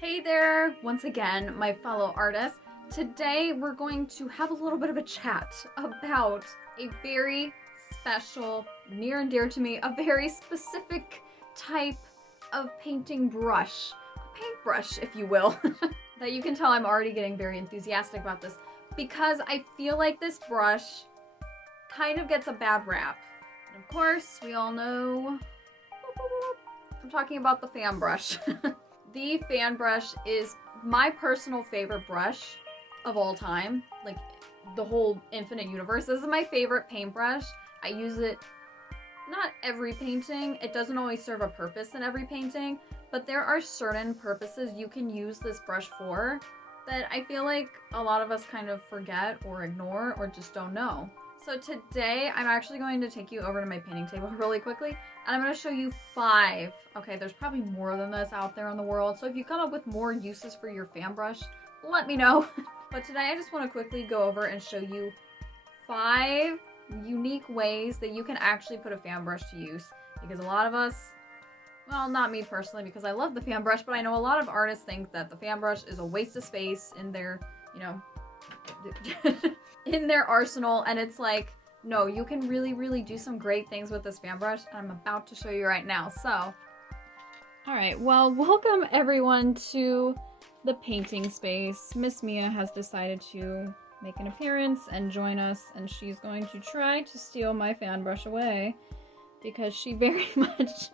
Hey there, once again, my fellow artists. Today we're going to have a little bit of a chat about a very special, near and dear to me, a very specific type of painting brush. A paintbrush, if you will. That you can tell I'm already getting very enthusiastic about this because I feel like this brush kind of gets a bad rap. And of course, we all know I'm talking about the fan brush. The fan brush is my personal favorite brush of all time. Like, the whole infinite universe. This is my favorite paintbrush. I use it not every painting. It doesn't always serve a purpose in every painting, but there are certain purposes you can use this brush for that I feel like a lot of us kind of forget or ignore or just don't know. So today, I'm actually going to take you over to my painting table really quickly, and I'm going to show you 5. Okay, there's probably more than this out there in the world, so if you come up with more uses for your fan brush, let me know. But today, I just want to quickly go over and show you 5 unique ways that you can actually put a fan brush to use. Because a lot of us, well, not me personally, because I love the fan brush, but I know a lot of artists think that the fan brush is a waste of space in their, in their arsenal, and it's like, no, you can really do some great things with this fan brush, and I'm about to show you right now. So, alright, well, welcome everyone to the painting space. Miss Mia has decided to make an appearance and join us, and she's going to try to steal my fan brush away, because she very much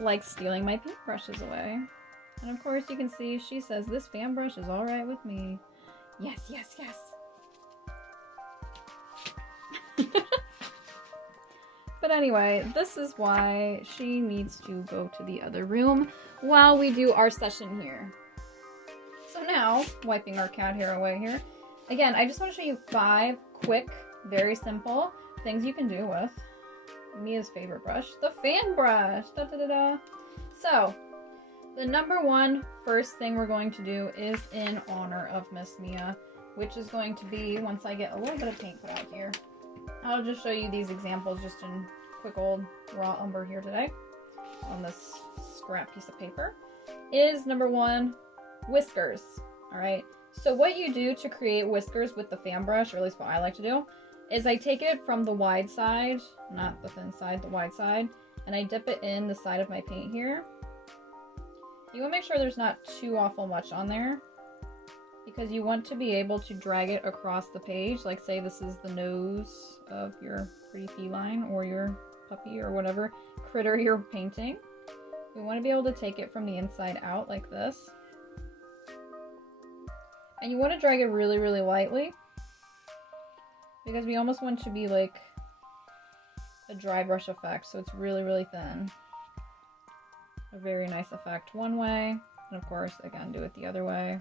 likes stealing my paintbrushes away. And of course, you can see she says, this fan brush is alright with me. Yes, yes, yes. But anyway, this is why she needs to go to the other room while we do our session here. So now, wiping our cat hair away here, again, I just want to show you 5 quick, very simple things you can do with Mia's favorite brush, the fan brush. Da, da, da, da. So, the number one first thing we're going to do is in honor of Miss Mia, which is going to be, once I get a little bit of paint put out here, I'll just show you these examples just in quick old raw umber here today on this scrap piece of paper, is number 1, whiskers. Alright, so what you do to create whiskers with the fan brush, or at least what I like to do, is I take it from the wide side, not the thin side, the wide side, and I dip it in the side of my paint here. You want to make sure there's not too awful much on there, because you want to be able to drag it across the page. Like, say this is the nose of your pretty feline or your puppy or whatever critter you're painting. We want to be able to take it from the inside out like this. And you want to drag it really lightly, because we almost want to be like a dry brush effect, so it's really thin. A very nice effect one way, and of course, again, do it the other way.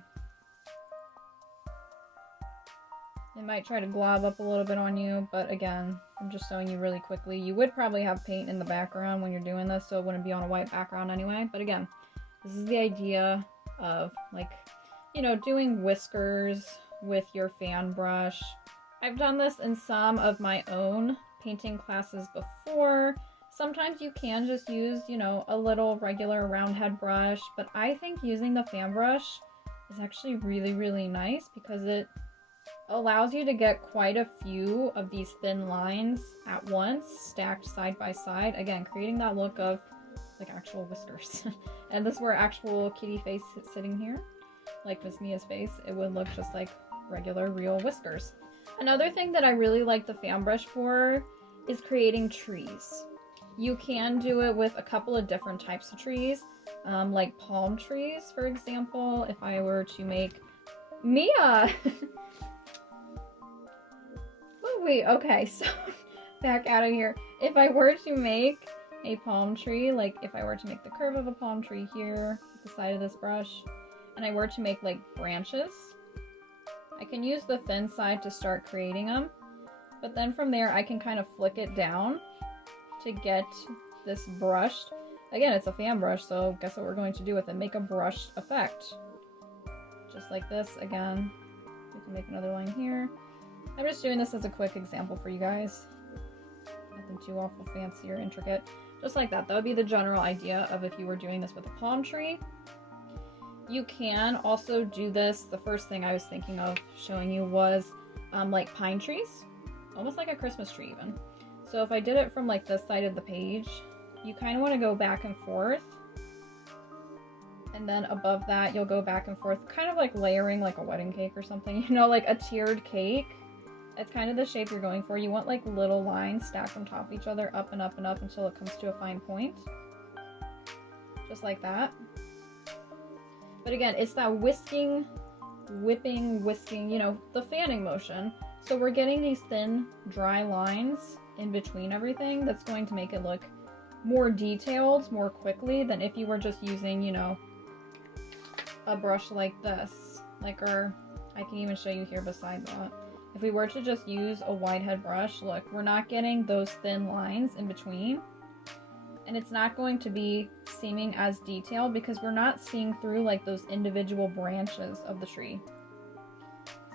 It might try to glob up a little bit on you, but again, I'm just showing you really quickly. You would probably have paint in the background when you're doing this, so it wouldn't be on a white background anyway. But again, this is the idea of, like, doing whiskers with your fan brush. I've done this in some of my own painting classes before. Sometimes you can just use, a little regular round head brush, but I think using the fan brush is actually really nice, because it allows you to get quite a few of these thin lines at once, stacked side by side. Again, creating that look of like actual whiskers. And this were actual kitty face sitting here, like Miss Mia's face. It would look just like regular, real whiskers. Another thing that I really like the fan brush for is creating trees. You can do it with a couple of different types of trees, like palm trees, for example. If I were to make Mia! Wait, okay, so back out of here. If I were to make a palm tree, like if I were to make the curve of a palm tree here at the side of this brush, and I were to make like branches, I can use the thin side to start creating them, but then from there I can kind of flick it down to get this brushed. Again, it's a fan brush, so guess what we're going to do with it? Make a brush effect. Just like this. Again, we can make another line here. I'm just doing this as a quick example for you guys. Nothing too awful fancy or intricate. Just like that. That would be the general idea of if you were doing this with a palm tree. You can also do this. The first thing I was thinking of showing you was like pine trees, almost like a Christmas tree even. So if I did it from like this side of the page, you kind of want to go back and forth. And then above that, you'll go back and forth, kind of like layering like a wedding cake or something, you know, like a tiered cake. It's kind of the shape you're going for. You want like little lines stacked on top of each other, up and up and up until it comes to a fine point. Just like that. But again, it's that whisking, whipping, whisking, you know, the fanning motion. So we're getting these thin, dry lines in between everything that's going to make it look more detailed more quickly than if you were just using, you know, a brush like this. Like I can even show you here beside that. If we were to just use a wide head brush, look, we're not getting those thin lines in between. And it's not going to be seeming as detailed because we're not seeing through like those individual branches of the tree.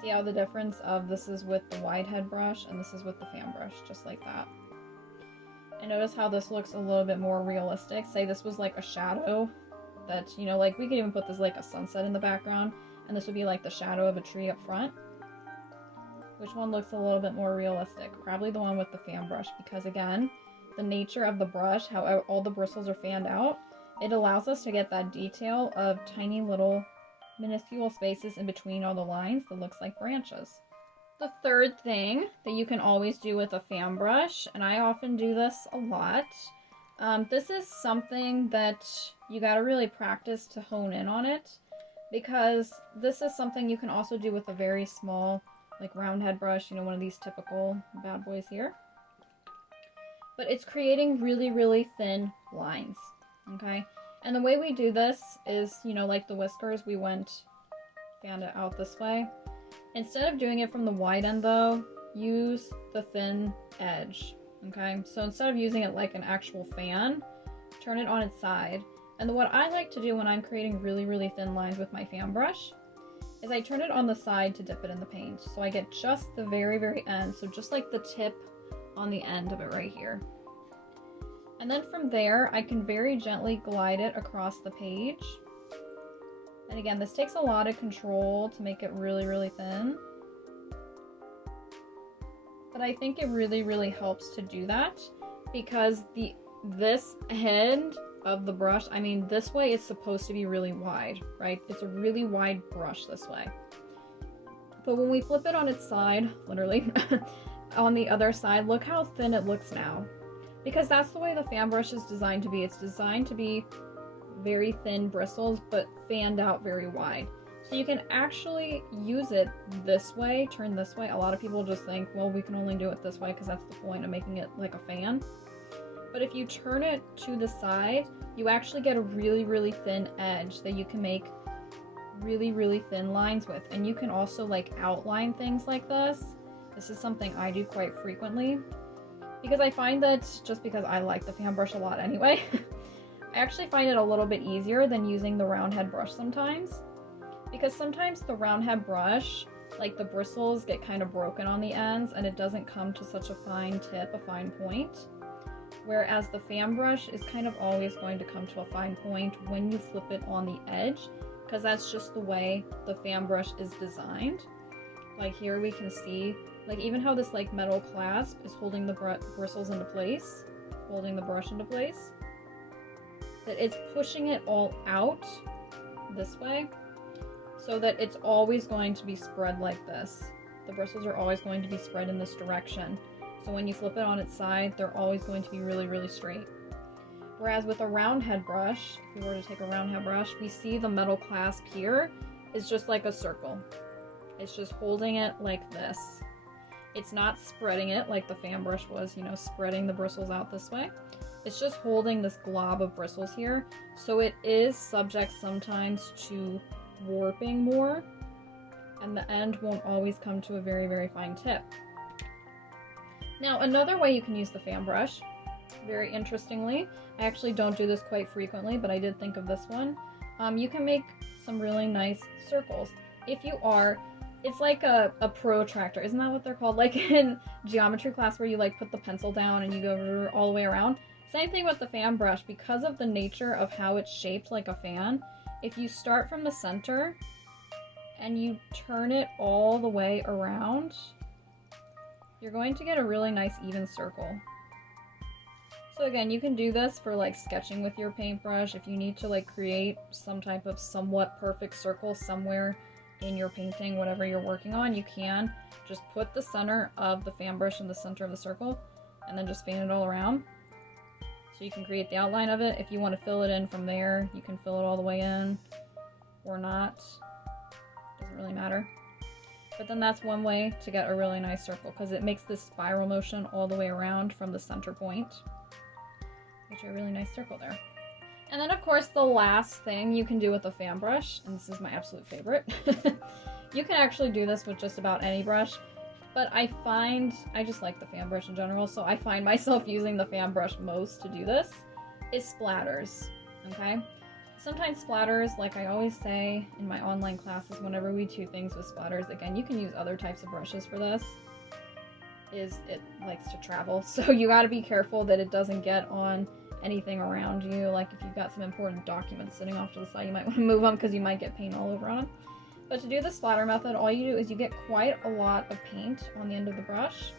See how the difference of this is with the wide head brush and this is with the fan brush, just like that. And notice how this looks a little bit more realistic. Say this was like a shadow that, you know, like we could even put this like a sunset in the background and this would be like the shadow of a tree up front. Which one looks a little bit more realistic? Probably the one with the fan brush because again, the nature of the brush, how all the bristles are fanned out, it allows us to get that detail of tiny little minuscule spaces in between all the lines that looks like branches. The third thing that you can always do with a fan brush, and I often do this a lot, this is something that you gotta really practice to hone in on it, because this is something you can also do with a very small, like round head brush, you know, one of these typical bad boys here. But it's creating really, really thin lines, okay? And the way we do this is, you know, like the Whiskers, we fanned it out this way. Instead of doing it from the wide end though, use the thin edge, okay? So instead of using it like an actual fan, turn it on its side. And what I like to do when I'm creating really, really thin lines with my fan brush is I turn it on the side to dip it in the paint. So I get just the very, very end. So just like the tip on the end of it right here. And then from there, I can very gently glide it across the page. And again, this takes a lot of control to make it really, really thin. But I think it really, really helps to do that because this end of the brush, I mean, this way it's supposed to be really wide, right? It's a really wide brush this way. But when we flip it on its side, literally, on the other side, look how thin it looks now. Because that's the way the fan brush is designed to be. It's designed to be very thin bristles, but fanned out very wide. So you can actually use it this way, turn this way. A lot of people just think, well, we can only do it this way because that's the point of making it like a fan. But if you turn it to the side, you actually get a really, really thin edge that you can make really, really thin lines with. And you can also like outline things like this. This is something I do quite frequently because I find that just because I like the fan brush a lot anyway, I actually find it a little bit easier than using the round head brush sometimes. Because sometimes the round head brush, like the bristles get kind of broken on the ends and it doesn't come to such a fine tip, a fine point. Whereas the fan brush is kind of always going to come to a fine point when you flip it on the edge, because that's just the way the fan brush is designed. Like here we can see, like even how this like metal clasp is holding the bristles into place, holding the brush into place. That it's pushing it all out this way, so that it's always going to be spread like this. The bristles are always going to be spread in this direction. So when you flip it on its side, they're always going to be really, really straight. Whereas with a round head brush, if we were to take a round head brush, we see the metal clasp here is just like a circle. It's just holding it like this. It's not spreading it like the fan brush was, you know, spreading the bristles out this way. It's just holding this glob of bristles here. So it is subject sometimes to warping more, and the end won't always come to a very, very fine tip. Now, another way you can use the fan brush, very interestingly, I actually don't do this quite frequently, but I did think of this one. You can make some really nice circles. If you are, it's like a protractor, isn't that what they're called? Like in geometry class where you like put the pencil down and you go all the way around. Same thing with the fan brush. Because of the nature of how it's shaped like a fan, if you start from the center and you turn it all the way around, you're going to get a really nice even circle. So again, you can do this for like sketching with your paintbrush. If you need to like create some type of somewhat perfect circle somewhere in your painting, whatever you're working on, you can just put the center of the fan brush in the center of the circle and then just fan it all around. So you can create the outline of it. If you want to fill it in from there, you can fill it all the way in or not. Doesn't really matter. But then that's one way to get a really nice circle, because it makes this spiral motion all the way around from the center point. Get you a really nice circle there. And then of course the last thing you can do with a fan brush, and this is my absolute favorite, you can actually do this with just about any brush, but I just like the fan brush in general, so I find myself using the fan brush most to do this, is splatters, okay? Sometimes splatters, like I always say in my online classes whenever we do things with splatters, again, you can use other types of brushes for this, it likes to travel, so you gotta be careful that it doesn't get on anything around you. Like if you've got some important documents sitting off to the side, you might want to move them because you might get paint all over on them. But to do the splatter method, all you do is you get quite a lot of paint on the end of the brush.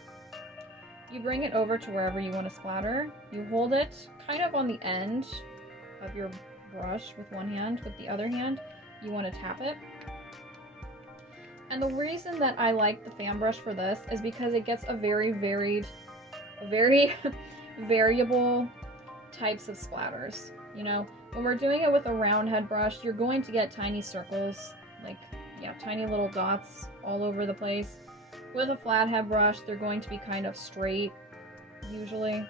You bring it over to wherever you want to splatter. You hold it kind of on the end of your brush with one hand. With the other hand, you want to tap it. And the reason that I like the fan brush for this is because it gets a very varied, very variable types of splatters. You know, when we're doing it with a round head brush, you're going to get tiny circles, like, yeah, tiny little dots all over the place. With a flat head brush, they're going to be kind of straight, usually.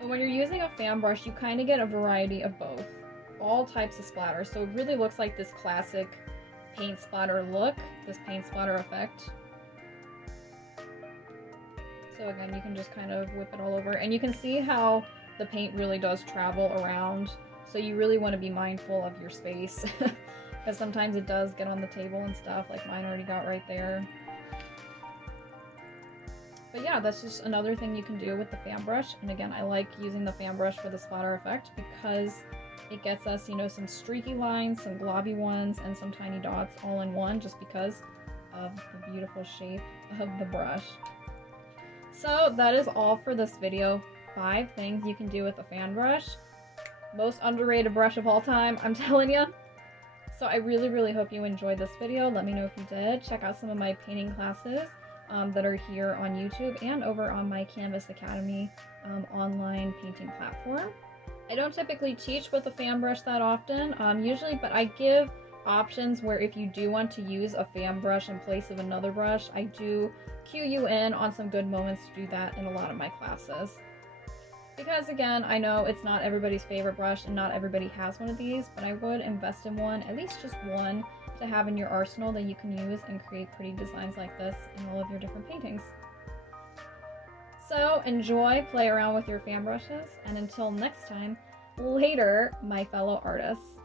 But when you're using a fan brush, you kind of get a variety of both. All types of splatters, so it really looks like this classic paint splatter look, this paint splatter effect. So again, you can just kind of whip it all over, and you can see how the paint really does travel around, so you really want to be mindful of your space because sometimes it does get on the table and stuff, like mine already got right there. But yeah, that's just another thing you can do with the fan brush. And again, I like using the fan brush for the splatter effect because it gets us, you know, some streaky lines, some globby ones, and some tiny dots all in one, just because of the beautiful shape of the brush. So that is all for this video. 5 things you can do with a fan brush. Most underrated brush of all time, I'm telling you. So I really hope you enjoyed this video. Let me know if you did. Check out some of my painting classes that are here on YouTube and over on my Canvas Academy online painting platform. I don't typically teach with a fan brush that often, usually, but I give options where if you do want to use a fan brush in place of another brush, I do cue you in on some good moments to do that in a lot of my classes. Because again, I know it's not everybody's favorite brush and not everybody has one of these, but I would invest in one, at least just one, to have in your arsenal that you can use and create pretty designs like this in all of your different paintings. So enjoy, play around with your fan brushes, and until next time, later, my fellow artists.